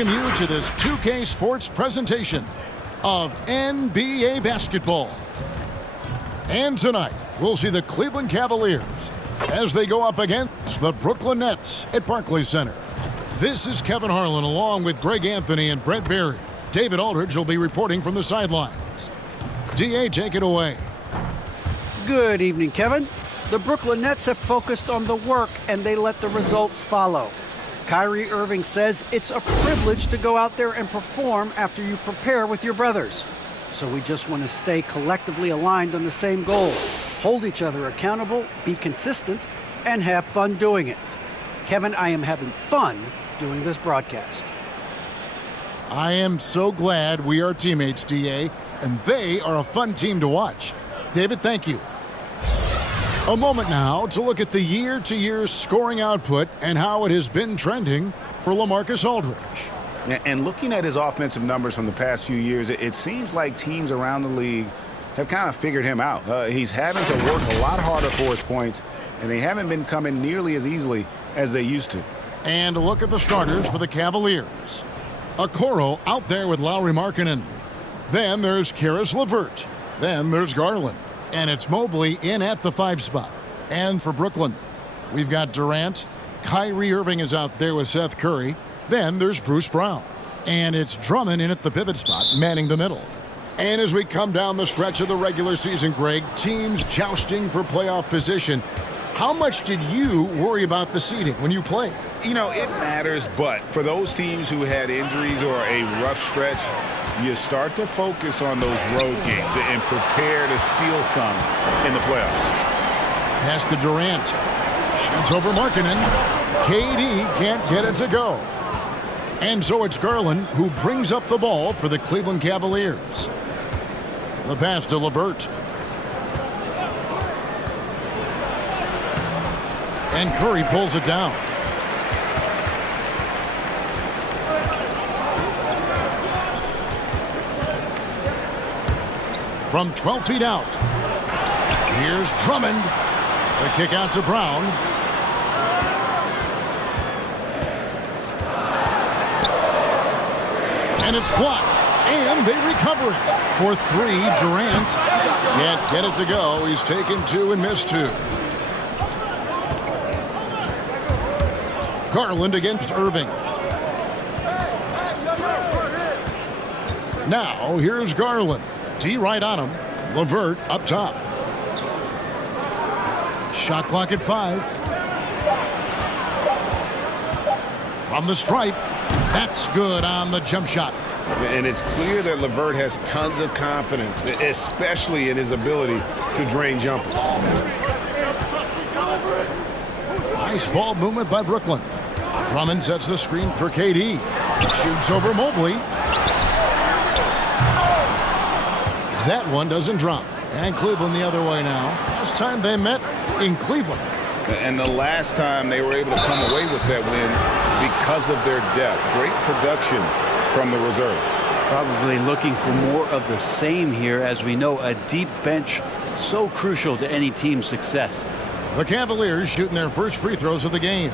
welcome you to this 2K Sports presentation of NBA basketball. And tonight, we'll see the Cleveland Cavaliers as they go up against the Brooklyn Nets at Barclays Center. This is Kevin Harlan along with Greg Anthony and Brett Berry. David Aldridge will be reporting from the sidelines. DA, take it away. Good evening, Kevin. The Brooklyn Nets have focused on the work and they let the results follow. Kyrie Irving says it's a privilege to go out there and perform after you prepare with your brothers. So we just want to stay collectively aligned on the same goal. Hold each other accountable, be consistent, and have fun doing it. Kevin, I am having fun doing this broadcast. I am so glad we are teammates, DA, and they are a fun team to watch. David, thank you. A moment now to look at the year-to-year scoring output and how it has been trending for LaMarcus Aldridge. And looking at his offensive numbers from the past few years, it seems like teams around the league have kind of figured him out. He's having to work a lot harder for his points, and they haven't been coming nearly as easily as they used to. And a look at the starters for the Cavaliers. Okoro out there with Lauri Markkanen. Then there's Karis LeVert. Then there's Garland. And it's Mobley in at the 5 spot. And for Brooklyn, we've got Durant. Kyrie Irving is out there with Seth Curry. Then there's Bruce Brown. And it's Drummond in at the pivot spot, manning the middle. And as we come down the stretch of the regular season, Greg, teams jousting for playoff position. How much did you worry about the seeding when you played? You know, it matters, but for those teams who had injuries or a rough stretch, you start to focus on those road games and prepare to steal some in the playoffs. Pass to Durant. Shoots over Markkanen. KD can't get it to go. And so it's Garland who brings up the ball for the Cleveland Cavaliers. The pass to LeVert. And Curry pulls it down. From 12 feet out. Here's Drummond. The kick out to Brown. And it's blocked. And they recover it. For 3, Durant can't get it to go. He's taken 2 and missed 2. Garland against Irving. Now here's Garland. D right on him. LeVert up top. Shot clock at 5. From the stripe. That's good on the jump shot. And it's clear that LeVert has tons of confidence, especially in his ability to drain jumpers. Nice ball movement by Brooklyn. Drummond sets the screen for KD. Shoots over Mobley. That one doesn't drop. And Cleveland the other way now. Last time they met in Cleveland. And the last time they were able to come away with that win because of their depth. Great production from the reserves. Probably looking for more of the same here, as we know a deep bench so crucial to any team's success. The Cavaliers shooting their first free throws of the game.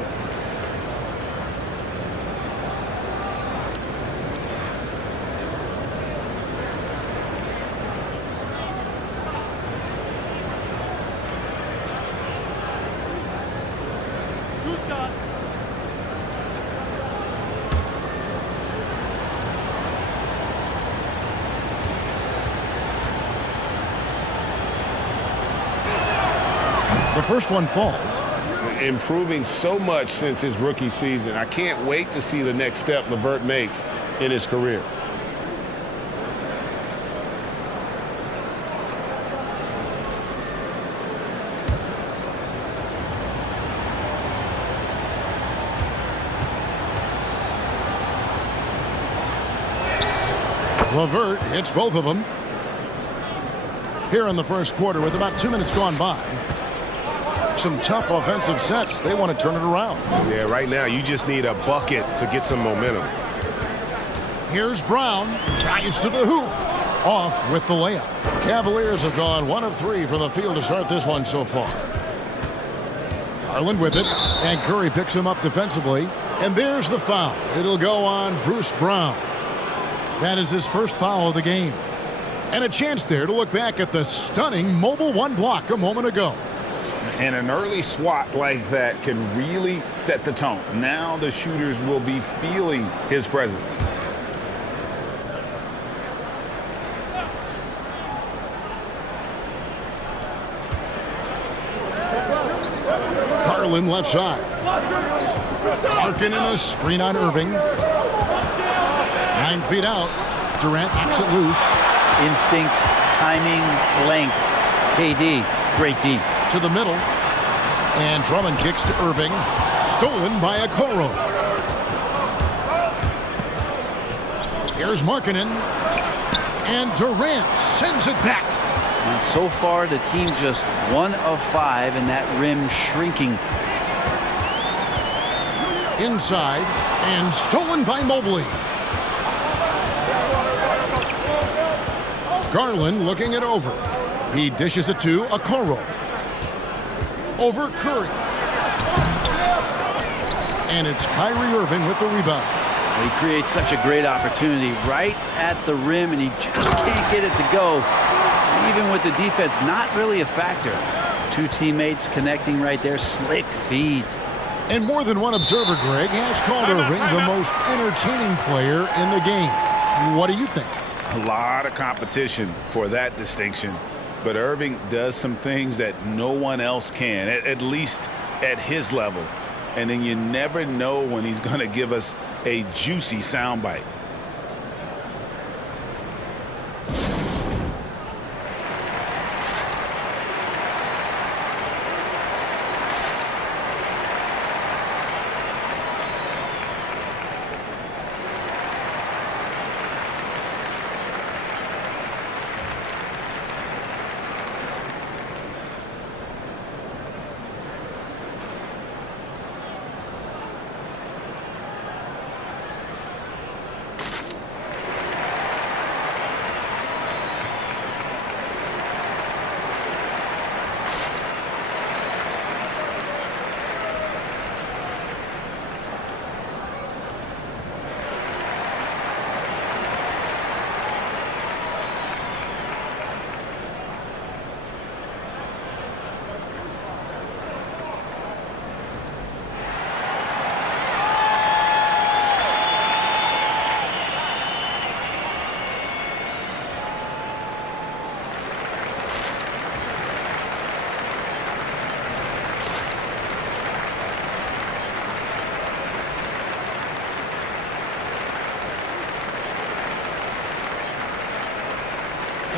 The first one falls. Improving so much since his rookie season. I can't wait to see the next step LeVert makes in his career. LeVert hits both of them. Here in the first quarter with about 2 minutes gone by. Some tough offensive sets. They want to turn it around. Yeah, right now you just need a bucket to get some momentum. Here's Brown. Drives to the hoop. Off with the layup. Cavaliers have gone 1 of 3 from the field to start this one so far. Garland with it. And Curry picks him up defensively. And there's the foul. It'll go on Bruce Brown. That is his first foul of the game. And a chance there to look back at the stunning mobile one block a moment ago. And an early swat like that can really set the tone. Now the shooters will be feeling his presence. Garland left side. Larkin in a screen on Irving. 9 feet out. Durant knocks it loose. Instinct, timing, length. KD, great D. To the middle. And Drummond kicks to Irving. Stolen by Okoro. Here's Markkanen. And Durant sends it back. And so far, the team just 1 of 5, and that rim shrinking. Inside. And stolen by Mobley. Garland looking it over. He dishes it to Okoro. Over Curry. And it's Kyrie Irving with the rebound. He creates such a great opportunity right at the rim, and he just can't get it to go. Even with the defense not really a factor. 2 teammates connecting right there. Slick feed. And more than one observer, Greg, has called Irving the most entertaining player in the game. What do you think? A lot of competition for that distinction. But Irving does some things that no one else can, at least at his level. And then you never know when he's going to give us a juicy soundbite.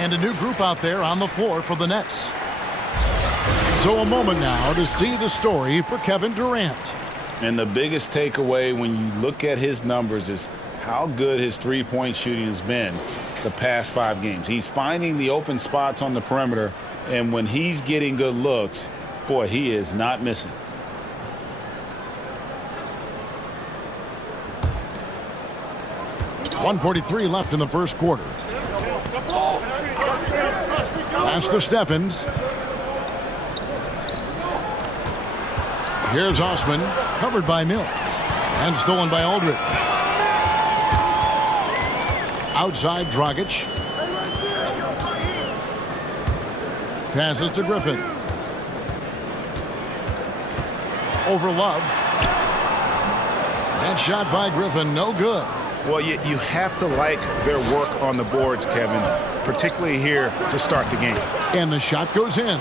And a new group out there on the floor for the Nets. So a moment now to see the story for Kevin Durant. And the biggest takeaway when you look at his numbers is how good his three-point shooting has been the past 5 games. He's finding the open spots on the perimeter, and when he's getting good looks, boy, he is not missing. .143 left in the first quarter. Pass to Steffens. Here's Osman, covered by Mills, and stolen by Aldridge. Outside Dragic. Passes to Griffin. Over Love. That shot by Griffin, no good. Well, you have to like their work on the boards, Kevin, particularly here to start the game. And the shot goes in.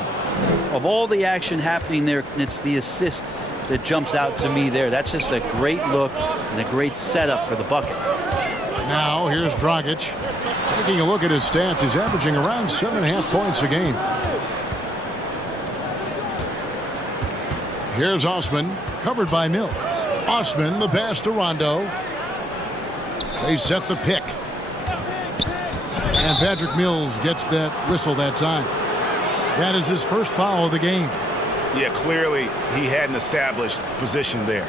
Of all the action happening there, it's the assist that jumps out to me there. That's just a great look and a great setup for the bucket. Now here's Dragic. Taking a look at his stats, he's averaging around 7.5 points a game. Here's Osman, covered by Mills. Osman, the pass to Rondo. They set the pick. And Patrick Mills gets that whistle that time. That is his first foul of the game. Yeah, clearly he hadn't established position there.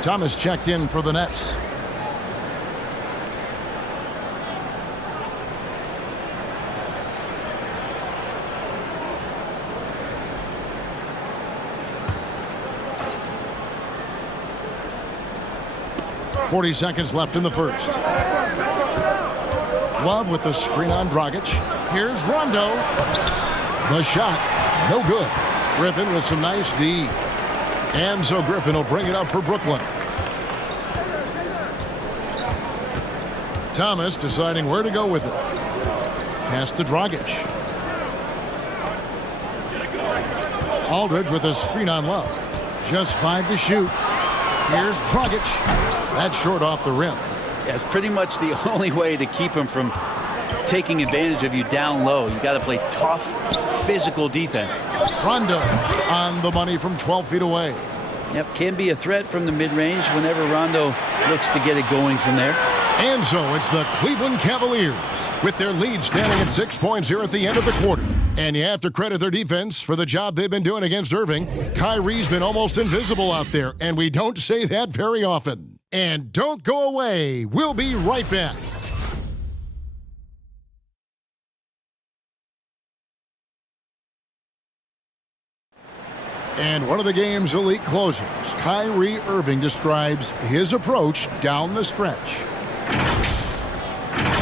Thomas checked in for the Nets. 40 seconds left in the first. Love with the screen on Dragic. Here's Rondo. The shot, no good. Griffin with some nice D. And so Griffin will bring it up for Brooklyn. Thomas deciding where to go with it. Pass to Dragic. Aldridge with a screen on Love. Just 5 to shoot. Here's Dragic. That's short off the rim. Yeah, it's pretty much the only way to keep him from taking advantage of you down low. You got to play tough, physical defense. Rondo on the money from 12 feet away. Yep, can be a threat from the mid-range whenever Rondo looks to get it going from there. And so it's the Cleveland Cavaliers with their lead standing at 6 points here at the end of the quarter. And you have to credit their defense for the job they've been doing against Irving. Kyrie's been almost invisible out there, and we don't say that very often. And don't go away. We'll be right back. And one of the game's elite closers, Kyrie Irving, describes his approach down the stretch.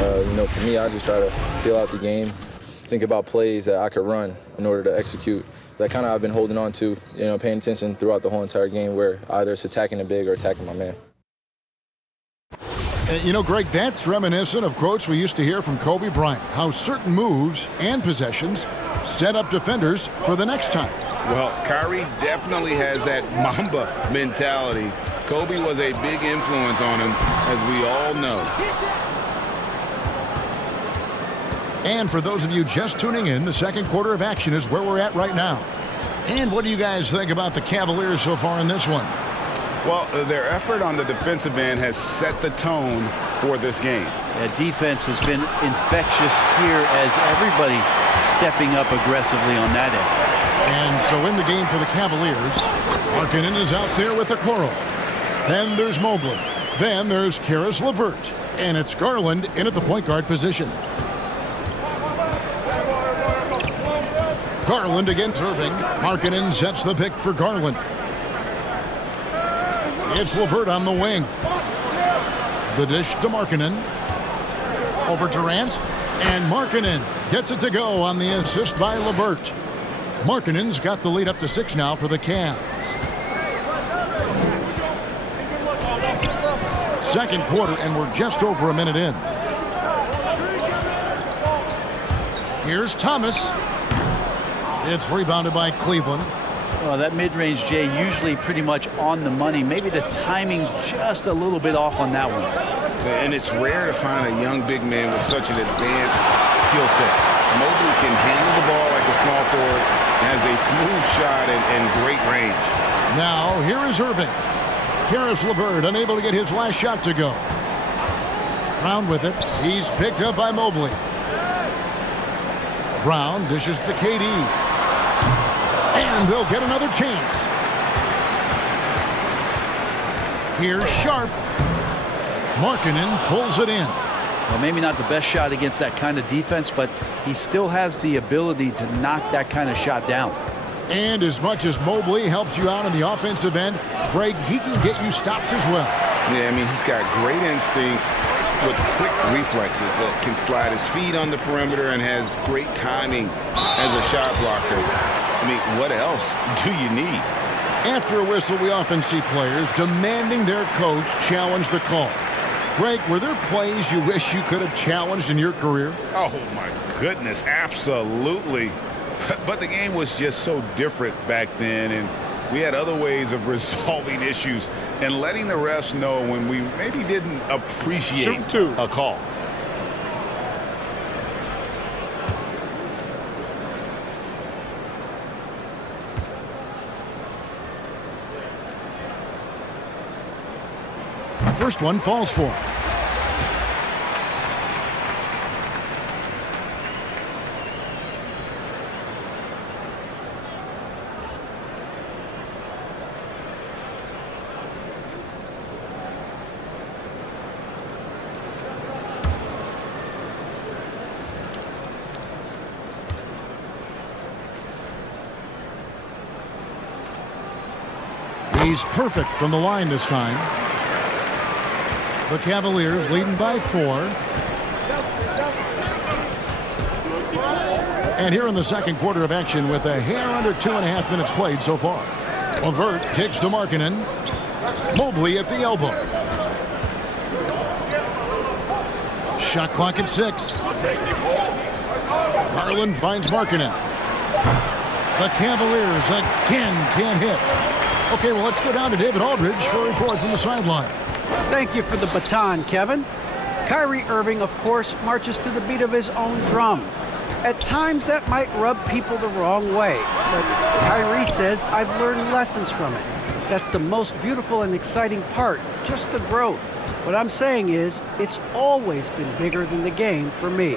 For me, I just try to feel out the game, think about plays that I could run in order to execute. That kind of I've been holding on to, paying attention throughout the whole entire game where either it's attacking the big or attacking my man. Greg, that's reminiscent of quotes we used to hear from Kobe Bryant, how certain moves and possessions set up defenders for the next time. Well, Kyrie definitely has that Mamba mentality. Kobe was a big influence on him, as we all know. And for those of you just tuning in, the second quarter of action is where we're at right now. And what do you guys think about the Cavaliers so far in this one? Well, their effort on the defensive end has set the tone for this game. Yeah, defense has been infectious here as everybody stepping up aggressively on that end. And so in the game for the Cavaliers, Markkanen is out there with Okoro. Then there's Mobley. Then there's Caris LeVert. And it's Garland in at the point guard position. Garland against Irving. Markkanen sets the pick for Garland. It's LeVert on the wing. The dish to Markkanen. Over Durant. And Markkanen gets it to go on the assist by LeVert. Markkanen's got the lead up to 6 now for the Cavs. Second quarter, and we're just over a minute in. Here's Thomas. It's rebounded by Cleveland. Well, that mid-range, Jay, usually pretty much on the money. Maybe the timing just a little bit off on that one. And it's rare to find a young big man with such an advanced skill set. Mobley can handle the ball like a small forward, has a smooth shot and great range. Now, here is Irving. Caris LeVert unable to get his last shot to go. Brown with it. He's picked up by Mobley. Brown dishes to KD. And they'll get another chance. Here's Sharp. Markkanen pulls it in. Well, maybe not the best shot against that kind of defense, but he still has the ability to knock that kind of shot down. And as much as Mobley helps you out on the offensive end, Craig, he can get you stops as well. Yeah, he's got great instincts with quick reflexes that can slide his feet on the perimeter and has great timing as a shot blocker. What else do you need? After a whistle, we often see players demanding their coach challenge the call. Greg, were there plays you wish you could have challenged in your career? Oh, my goodness, absolutely. But the game was just so different back then, and we had other ways of resolving issues and letting the refs know when we maybe didn't appreciate a call. First one falls for him. He's perfect from the line this time. The Cavaliers leading by 4. And here in the second quarter of action with a hair under 2.5 minutes played so far. LeVert kicks to Markkanen. Mobley at the elbow. Shot clock at 6. Garland finds Markkanen. The Cavaliers again can't hit. Okay, well, let's go down to David Aldridge for a report from the sideline. Thank you for the baton, Kevin. Kyrie Irving, of course, marches to the beat of his own drum. At times, that might rub people the wrong way, but Kyrie says, I've learned lessons from it. That's the most beautiful and exciting part, just the growth. What I'm saying is, it's always been bigger than the game for me.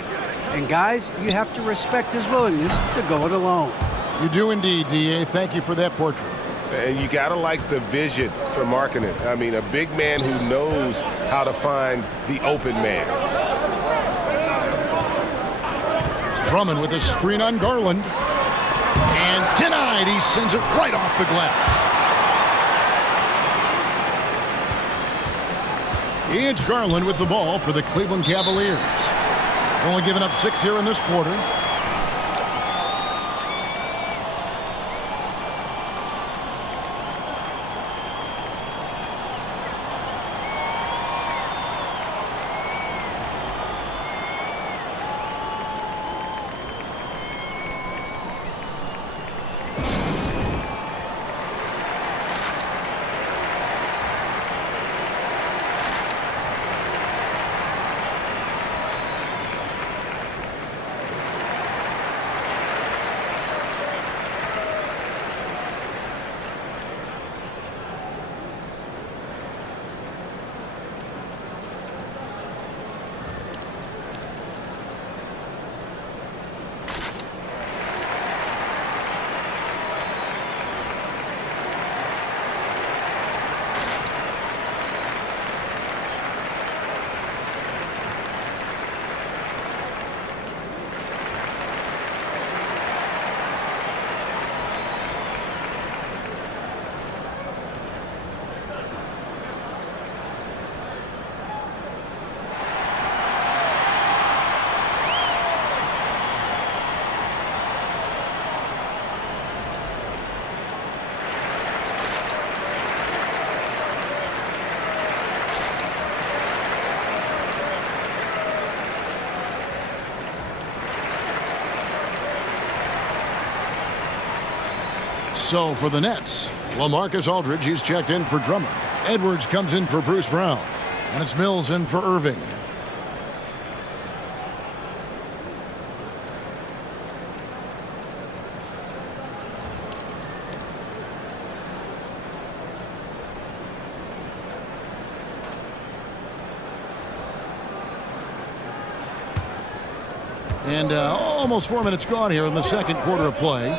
And guys, you have to respect his willingness to go it alone. You do indeed, D.A. Thank you for that portrait. And you got to like the vision for Markkanen. I mean, a big man who knows how to find the open man. Drummond with a screen on Garland. And denied. He sends it right off the glass. It's Garland with the ball for the Cleveland Cavaliers. Only giving up 6 here in this quarter. So for the Nets, LaMarcus Aldridge, he's checked in for Drummond. Edwards comes in for Bruce Brown. And it's Mills in for Irving. And almost 4 minutes gone here in the second quarter of play.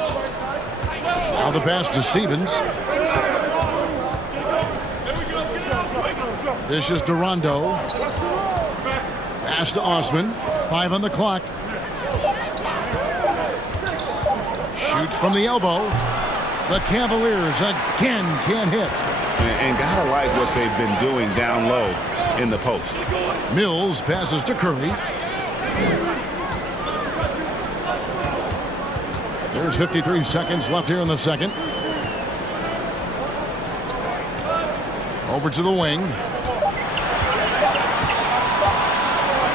Now the pass to Stevens. This is Durando. Pass to Osman. 5 on the clock. Shoots from the elbow. The Cavaliers again can't hit. And gotta like what they've been doing down low in the post. Mills passes to Curry. There's 53 seconds left here in the second. Over to the wing.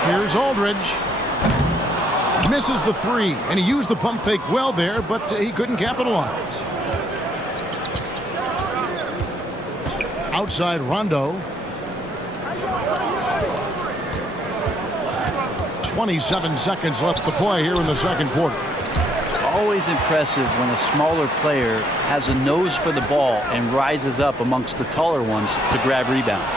Here's Aldridge. Misses the 3, and he used the pump fake well there, but he couldn't capitalize. Outside Rondo. 27 seconds left to play here in the second quarter. Always impressive when a smaller player has a nose for the ball and rises up amongst the taller ones to grab rebounds.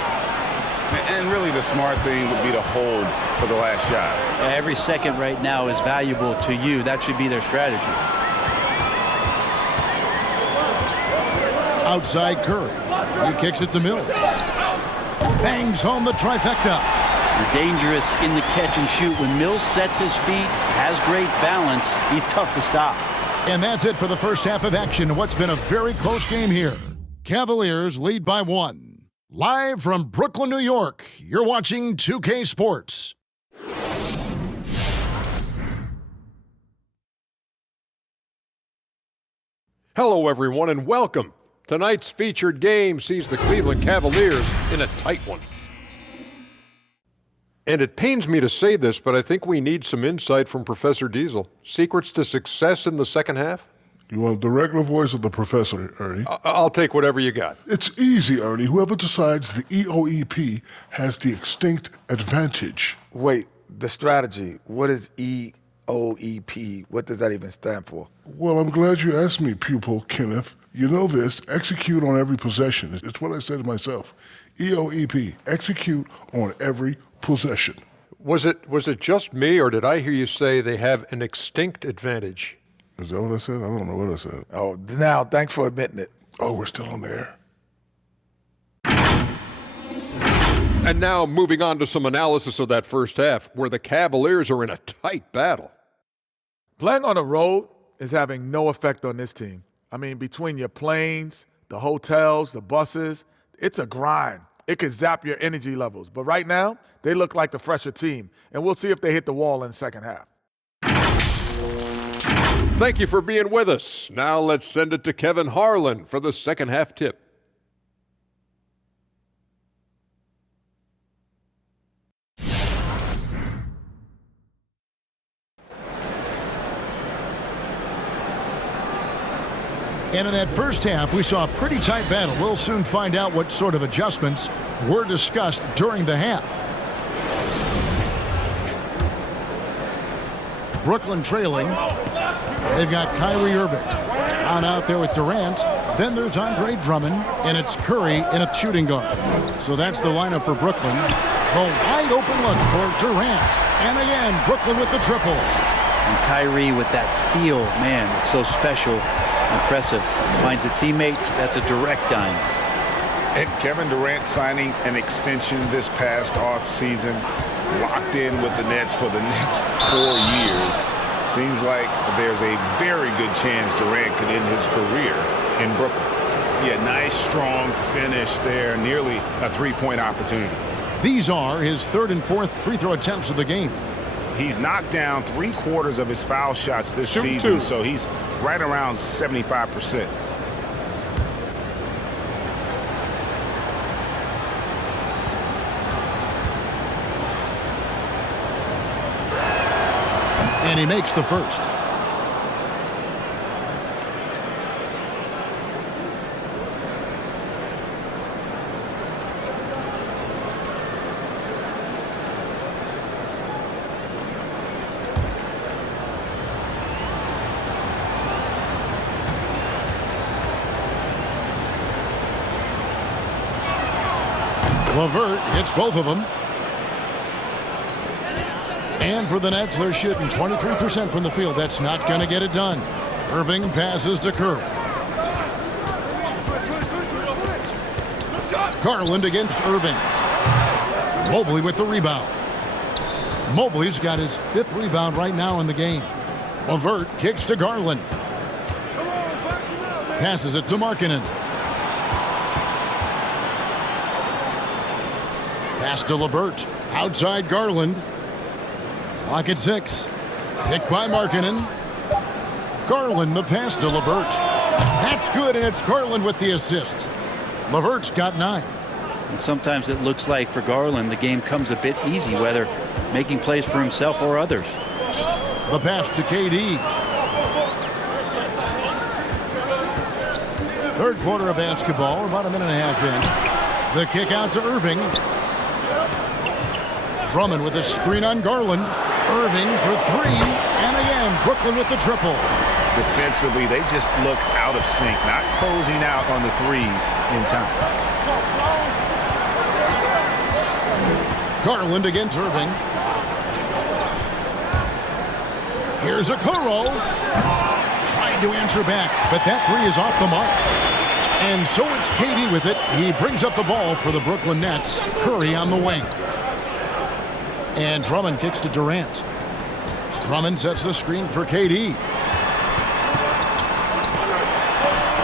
And really the smart thing would be to hold for the last shot. Every second right now is valuable to you. That should be their strategy. Outside Curry. He kicks it to Mills. Bangs home the trifecta. You're dangerous in the catch and shoot. When Mills sets his feet, has great balance, he's tough to stop. And that's it for the first half of action. What's been a very close game here. Cavaliers lead by 1. Live from Brooklyn, New York, you're watching 2K Sports. Hello, everyone, and welcome. Tonight's featured game sees the Cleveland Cavaliers in a tight one. And it pains me to say this, but I think we need some insight from Professor Diesel. Secrets to success in the second half? You want the regular voice of the professor, Ernie? I'll take whatever you got. It's easy, Ernie. Whoever decides the EOEP has the extinct advantage. Wait, the strategy. What is EOEP? What does that even stand for? Well, I'm glad you asked me, pupil Kenneth. You know this, execute on every possession. It's what I said to myself. EOEP, execute on every possession. Was it just me, or did I hear you say they have an extinct advantage? Is that what I said? I don't know what I said. Oh, now, thanks for admitting it. Oh, we're still on the air. And now moving on to some analysis of that first half, where the Cavaliers are in a tight battle. Playing on the road is having no effect on this team. I mean, between your planes, the hotels, the buses, it's a grind. It could zap your energy levels. But right now, they look like the fresher team, and we'll see if they hit the wall in the second half. Thank you for being with us. Now let's send it to Kevin Harlan for the second half tip. And in that first half, we saw a pretty tight battle. We'll soon find out what sort of adjustments were discussed during the half. Brooklyn trailing. They've got Kyrie Irving on out there with Durant. Then there's Andre Drummond, and it's Curry in a shooting guard. So that's the lineup for Brooklyn. The wide open look for Durant. And again, Brooklyn with the triple. And Kyrie with that feel, man, it's so special, impressive. Finds a teammate, that's a direct dime. And Kevin Durant signing an extension this past offseason, locked in with the Nets for the next 4 years. Seems like there's a very good chance Durant could end his career in Brooklyn. Yeah, nice, strong finish there. Nearly a three-point opportunity. These are his third and fourth free throw attempts of the game. He's knocked down 3/4 of his foul shots this season, so he's right around 75%. And he makes the first. LeVert hits both of them. And for the Nets, they're shooting 23% from the field. That's not going to get it done. Irving passes to Curry. Garland against Irving. Mobley with the rebound. Mobley's got his 5th rebound right now in the game. LeVert kicks to Garland. Passes it to Markkanen. Pass to LeVert. Outside Garland. Clock at 6. Picked by Markkanen. Garland the pass to LeVert. That's good, and it's Garland with the assist. LeVert's got 9. And sometimes it looks like for Garland the game comes a bit easy, whether making plays for himself or others. The pass to KD. Third quarter of basketball, about a minute and a half in. The kick out to Irving. Drummond with a screen on Garland. Irving for 3. And again, Brooklyn with the triple. Defensively, they just look out of sync, not closing out on the threes in time. Garland against Irving. Here's a Okoro. Tried to answer back, but that 3 is off the mark. And so it's KD with it. He brings up the ball for the Brooklyn Nets. Curry on the wing. And Drummond kicks to Durant. Drummond sets the screen for KD.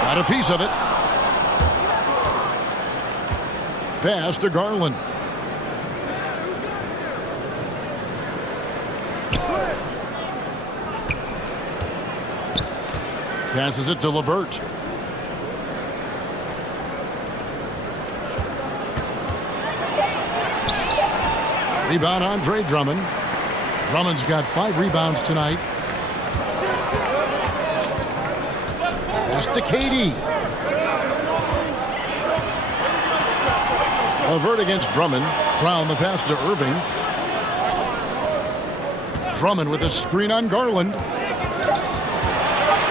Got a piece of it. pass to Garland. Passes it to Levert. Rebound, Andre Drummond. Drummond's got 5 rebounds tonight. Pass to Katie. Levert against Drummond. Brown the pass to Irving. Drummond with a screen on Garland.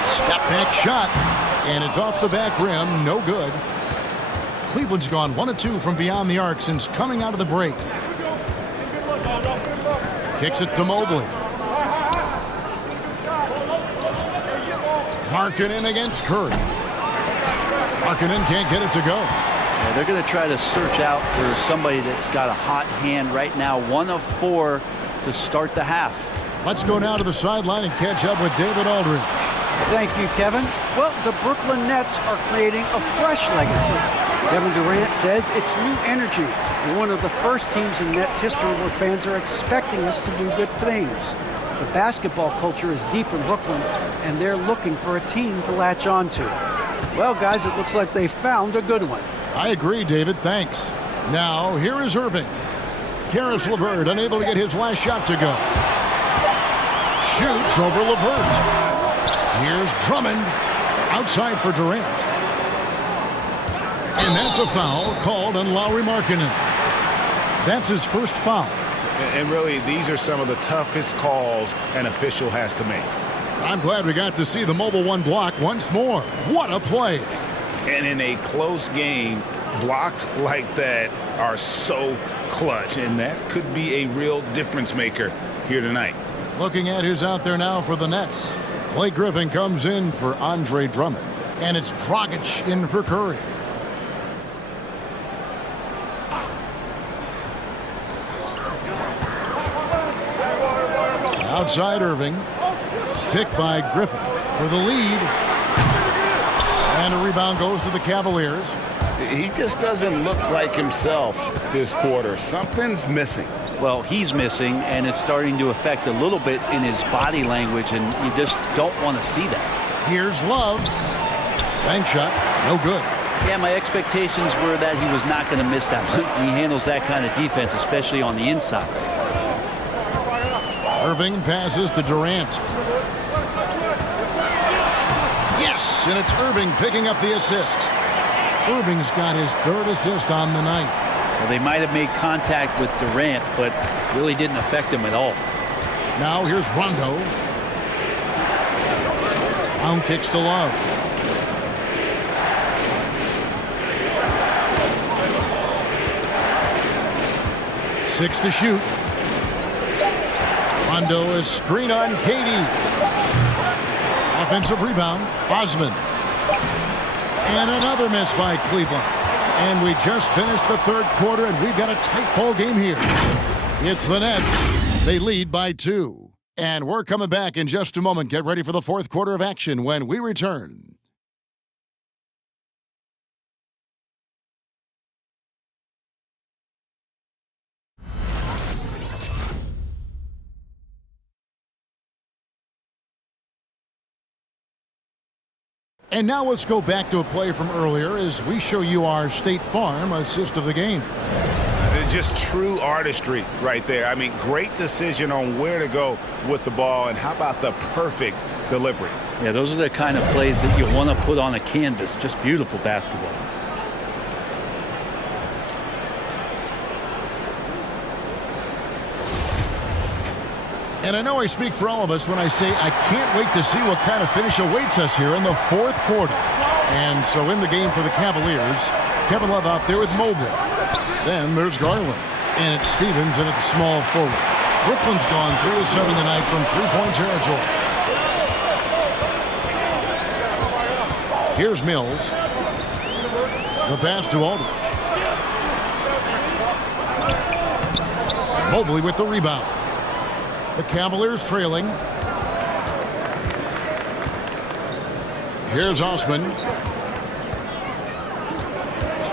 Step back shot. And it's off the back rim. No good. Cleveland's gone 1 of 2 from beyond the arc since coming out of the break. Kicks it to Mobley. Markkanen against Curry. Markkanen can't get it to go. Yeah, they're going to try to search out for somebody that's got a hot hand right now. 1 of 4 to start the half. Let's go now to the sideline and catch up with David Aldridge. Thank you, Kevin. Well, the Brooklyn Nets are creating a fresh legacy. Kevin Durant says it's new energy. We're one of the first teams in Nets history where fans are expecting us to do good things. The basketball culture is deep in Brooklyn, and they're looking for a team to latch on to. Well, guys, it looks like they found a good one. I agree, David. Thanks. Now, here is Irving. Caris LeVert unable to get his last shot to go. Shoots over LeVert. Here's Drummond. Outside for Durant. And that's a foul called on Lauri Markkanen. That's his first foul. And really, these are some of the toughest calls an official has to make. I'm glad we got to see the Mobile One block once more. What a play. And in a close game, blocks like that are so clutch, and that could be a real difference maker here tonight. Looking at who's out there now for the Nets. Blake Griffin comes in for Andre Drummond. And it's Dragic in for Curry. Outside Irving. Picked by Griffin for the lead. And a rebound goes to the Cavaliers. He just doesn't look like himself this quarter. Something's missing. Well, he's missing, and it's starting to affect a little bit in his body language, and you just don't want to see that. Here's Love. Bank shot. No good. Yeah, my expectations were that he was not going to miss that one. He handles that kind of defense, especially on the inside. Irving passes to Durant. Yes, and it's Irving picking up the assist. Irving's got his 3rd assist on the night. Well, they might have made contact with Durant, but really didn't affect him at all. Now here's Rondo. Brown kicks to Love. Six to shoot. Rondo is screen on Katie. Offensive rebound, Osman. And another miss by Cleveland. And we just finished the 3rd quarter, and we've got a tight ball game here. It's the Nets. They lead by 2. And we're coming back in just a moment. Get ready for the 4th quarter of action when we return. And now let's go back to a play from earlier as we show you our State Farm assist of the game. Just true artistry right there. I mean, great decision on where to go with the ball, and how about the perfect delivery? Yeah, those are the kind of plays that you want to put on a canvas. Just beautiful basketball. And I know I speak for all of us when I say I can't wait to see what kind of finish awaits us here in the 4th quarter. And so in the game for the Cavaliers, Kevin Love out there with Mobley. Then there's Garland. And it's Stevens and it's small forward. Brooklyn's gone 3 of 7 tonight from 3-point territory. Here's Mills. The pass to Aldridge. Mobley with the rebound. The Cavaliers trailing. Here's Osman.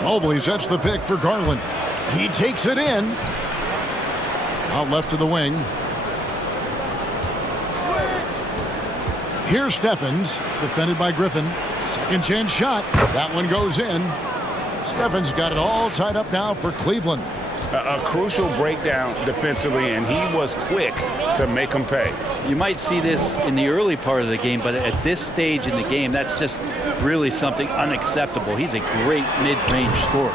Mobley sets the pick for Garland. He takes it in. Out left to the wing. Here's Steffens, defended by Griffin. Second chance shot. That one goes in. Steffens got it all tied up now for Cleveland. A crucial breakdown defensively, and he was quick to make him pay. You might see this in the early part of the game, but at this stage in the game, that's just really something unacceptable. He's a great mid-range scorer.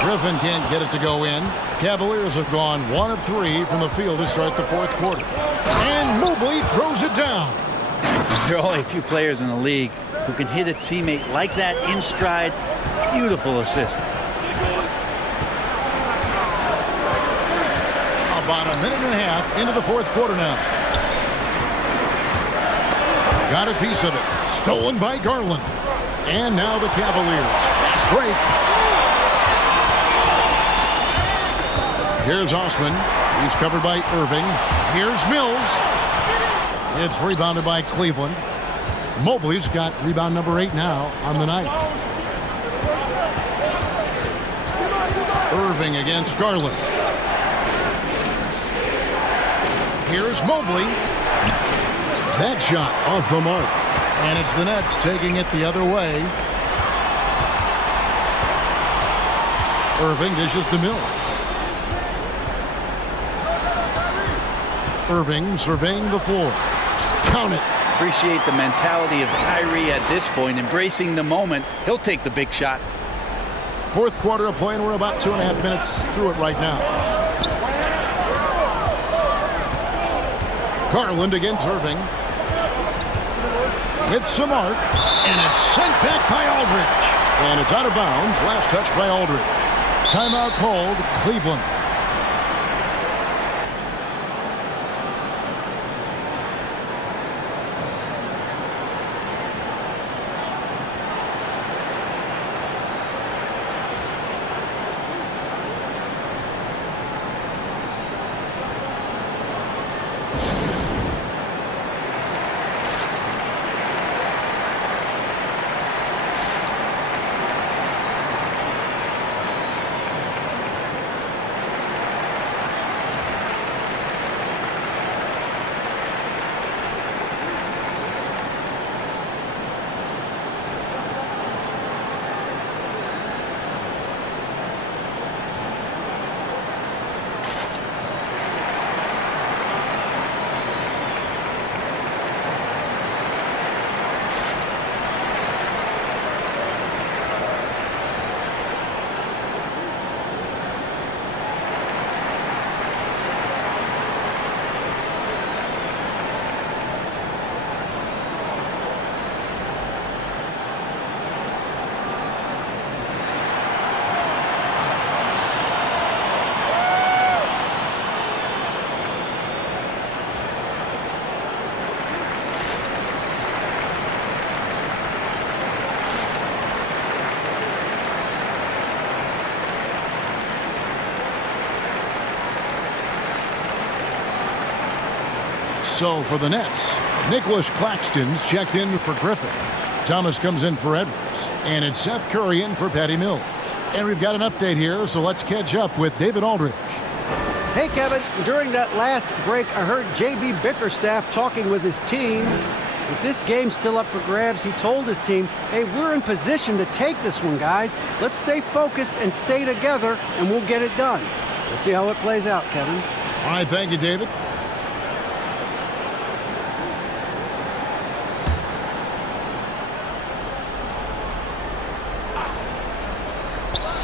Griffin can't get it to go in. Cavaliers have gone 1 of 3 from the field to start the fourth quarter. And Mobley throws it down. There are only a few players in the league who can hit a teammate like that in stride. Beautiful assist. About a minute and a half into the fourth quarter now. Got a piece of it. Stolen by Garland. And now the Cavaliers. Fast break. Here's Osman. He's covered by Irving. Here's Mills. It's rebounded by Cleveland. Mobley's got rebound number 8 now on the night. Irving against Garland. Here's Mobley. That shot off the mark. And it's the Nets taking it the other way. Irving dishes to Mills. Irving surveying the floor. Count it. Appreciate the mentality of Kyrie at this point, embracing the moment. He'll take the big shot. Fourth quarter of play, and we're about 2.5 minutes through it right now. Garland against Irving. With some arc, and it's sent back by Aldridge. And it's out of bounds. Last touch by Aldridge. Timeout called, Cleveland. So for the Nets, Nicholas Claxton's checked in for Griffin. Thomas comes in for Edwards. And it's Seth Curry in for Patty Mills. And we've got an update here, so let's catch up with David Aldridge. Hey, Kevin. During that last break, I heard J.B. Bickerstaff talking with his team. With this game still up for grabs, he told his team, hey, we're in position to take this one, guys. Let's stay focused and stay together, and we'll get it done. We'll see how it plays out, Kevin. All right, thank you, David.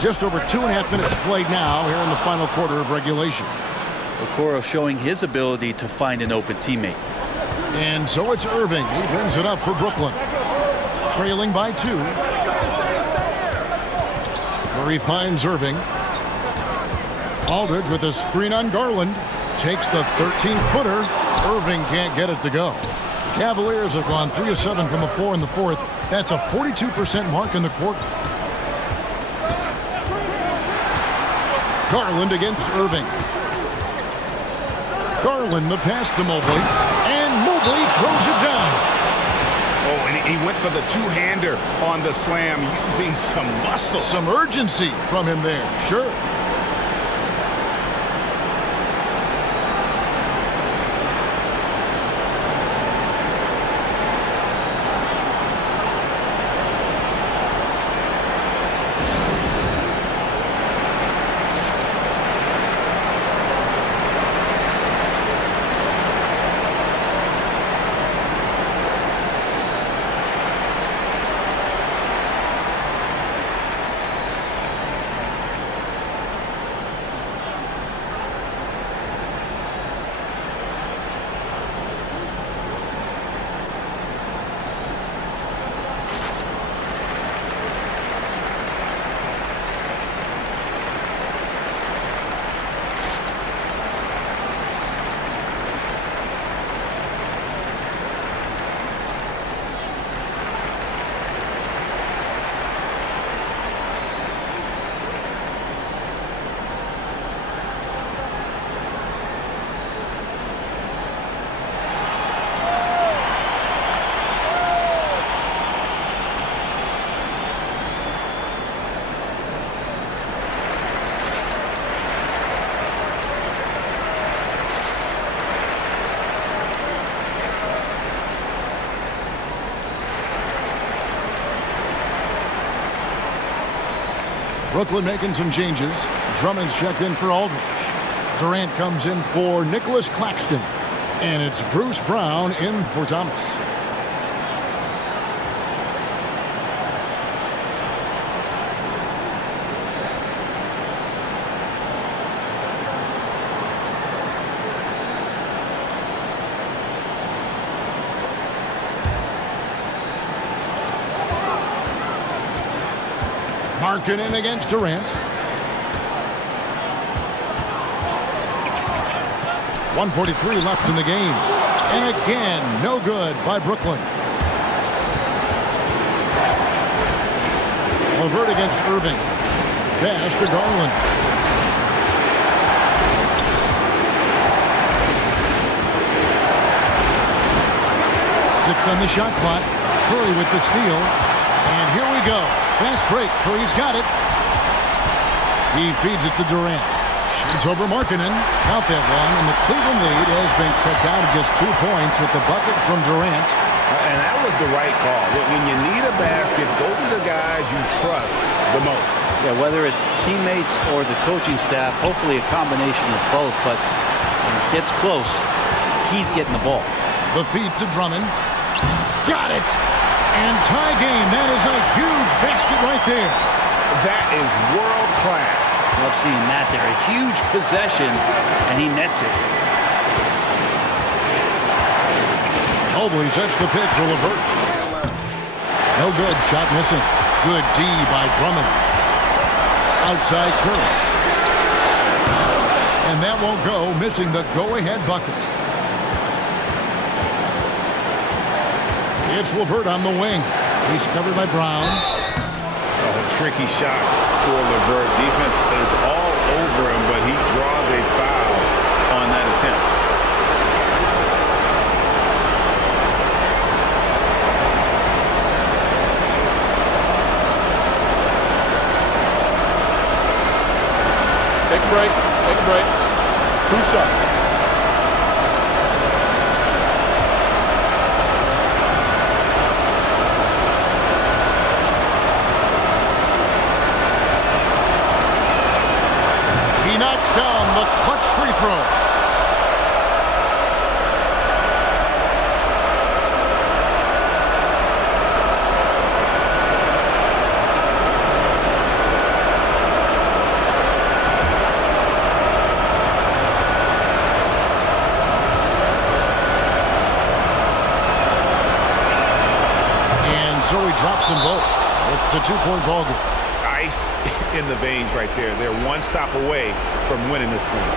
Just over 2.5 minutes played now here in the final quarter of regulation. Okoro showing his ability to find an open teammate. And so it's Irving. He brings it up for Brooklyn. Trailing by 2. Curry finds Irving. Aldridge with a screen on Garland. Takes the 13-footer. Irving can't get it to go. Cavaliers have gone 3 of 7 from the floor in the fourth. That's a 42% mark in the quarter. Garland against Irving. Garland the pass to Mobley. And Mobley throws it down. Oh, and He went for the two-hander on the slam using some muscle. Some urgency from him there, sure. Brooklyn making some changes. Drummond's checked in for Aldridge. Durant comes in for Nicholas Claxton. And it's Bruce Brown in for Thomas. Markkanen against Durant. 1:43 left in the game. And again, no good by Brooklyn. LeVert against Irving. Pass to Garland. Six on the shot clock. Curry with the steal. And here we go. Fast break. Curry's got it. He feeds it to Durant. Shoots over Markkanen. Count that one. And the Cleveland lead has been cut down to just 2 points with the bucket from Durant. And that was the right call. When you need a basket, go to the guys you trust the most. Yeah, whether it's teammates or the coaching staff, hopefully a combination of both. But when it gets close, he's getting the ball. The feed to Drummond. Got it. And tie game. That is a huge basket right there. That is world class. Love seeing that there. A huge possession, and he nets it. Mobley sets the pick for LeVert. No good. Shot missing. Good D by Drummond. Outside Curry. And that won't go, missing the go-ahead bucket. It's LeVert on the wing. He's covered by Brown. Oh, tricky shot for LeVert. Defense is all over him, but he draws a foul on that attempt. Take a break. Take a break. 2 seconds. He knocks down the clutch free throw. And so he drops them both. It's a 2-point ball game. Ice in the veins right there. They're one stop away from winning this thing.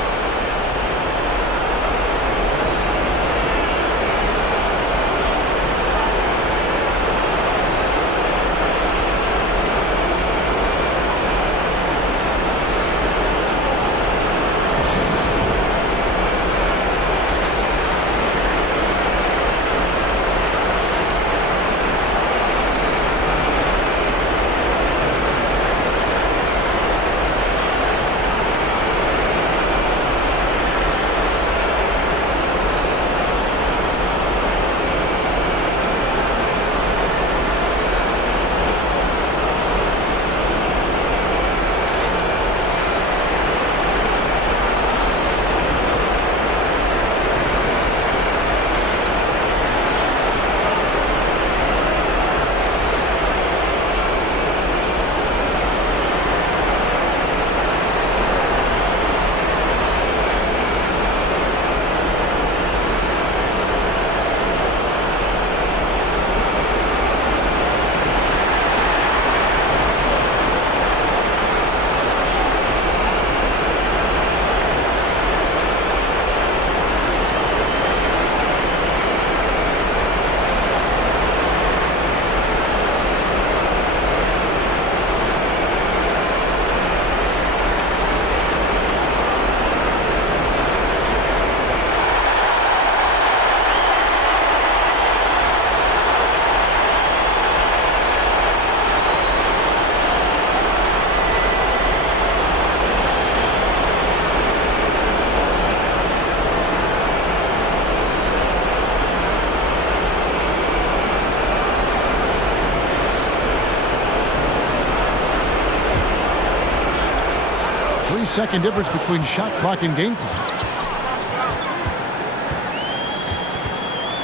3-second difference between shot clock and game clock.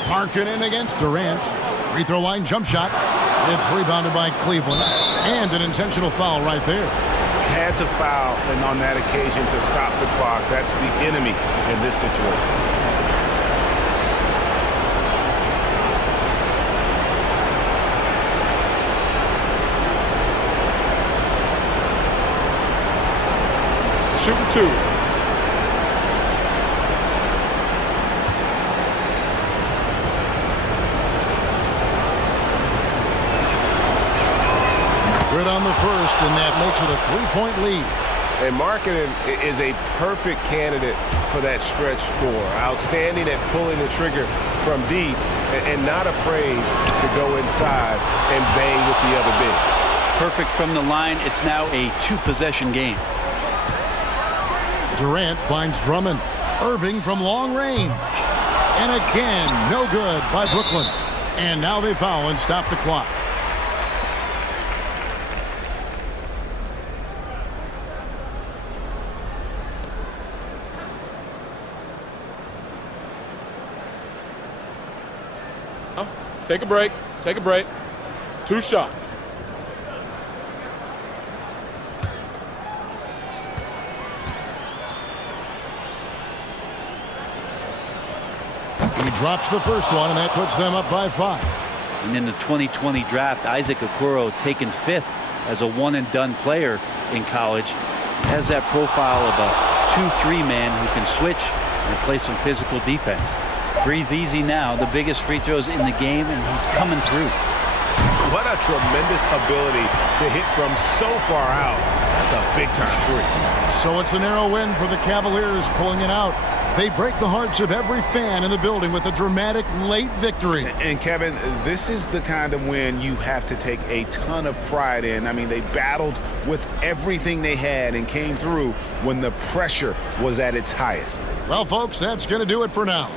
Markkanen against Durant. Free throw line jump shot. It's rebounded by Cleveland. And an intentional foul right there. Had to foul, and on that occasion to stop the clock. That's the enemy in this situation. Shooting 2. Good on the first, and that makes it a 3-point lead. And Markkanen is a perfect candidate for that stretch 4. Outstanding at pulling the trigger from deep and not afraid to go inside and bang with the other bigs. Perfect from the line. It's now a 2-possession game. Durant finds Drummond. Irving from long range. And again, no good by Brooklyn. And now they foul and stop the clock. Take a break. Take a break. 2 shots. He drops the first one, and that puts them up by 5. And in the 2020 draft, Isaac Okoro taken 5th as a one-and-done player in college. Has that profile of a 2-3 man who can switch and play some physical defense. Breathe easy now. The biggest free throws in the game, and he's coming through. What a tremendous ability to hit from so far out. That's a big-time 3. So it's a narrow win for the Cavaliers, pulling it out. They break the hearts of every fan in the building with a dramatic late victory. And Kevin, this is the kind of win you have to take a ton of pride in. I mean, they battled with everything they had and came through when the pressure was at its highest. Well, folks, that's going to do it for now.